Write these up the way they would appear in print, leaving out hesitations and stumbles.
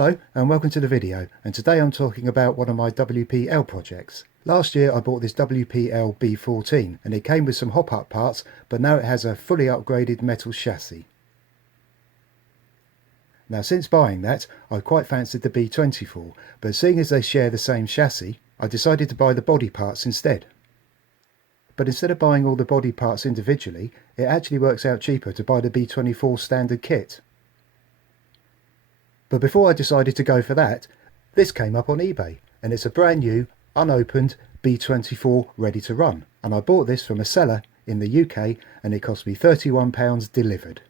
Hello and welcome to the video, and today I'm talking about one of my WPL projects. Last year I bought this WPL B14 and it came with some hop-up parts, but now it has a fully upgraded metal chassis. Now since buying that I quite fancied the B24, but seeing as they share the same chassis I decided to buy the body parts instead. But instead of buying all the body parts individually, it actually works out cheaper to buy the B24 standard kit. But before I decided to go for that, this came up on eBay, and it's a brand new, unopened B24 ready to run. And I bought this from a seller in the UK and it cost me £31 delivered.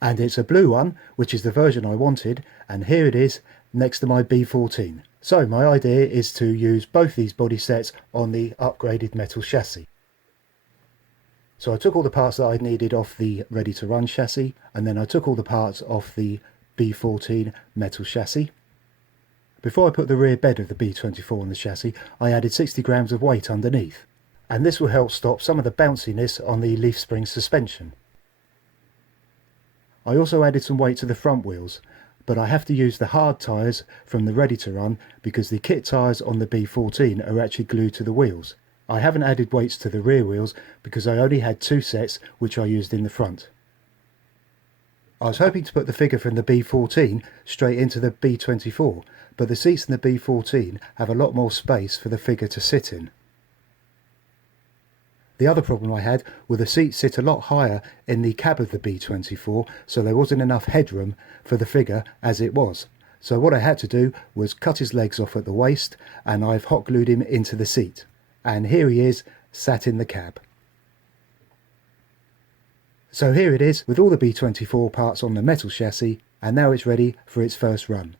And it's a blue one, which is the version I wanted, and here it is next to my B14. So my idea is to use both these body sets on the upgraded metal chassis. So I took all the parts that I needed off the ready to run chassis, and then I took all the parts off the B14 metal chassis. Before I put the rear bed of the B24 on the chassis, I added 60 grams of weight underneath, and this will help stop some of the bounciness on the leaf spring suspension. I also added some weight to the front wheels, but I have to use the hard tyres from the ready to run because the kit tyres on the B14 are actually glued to the wheels. I haven't added weights to the rear wheels because I only had two sets which I used in the front. I was hoping to put the figure from the B14 straight into the B24, but the seats in the B14 have a lot more space for the figure to sit in. The other problem I had were the seats sit a lot higher in the cab of the B24, so there wasn't enough headroom for the figure as it was. So what I had to do was cut his legs off at the waist, and I've hot glued him into the seat. And here he is, sat in the cab. So here it is with all the B24 parts on the metal chassis, and now it's ready for its first run.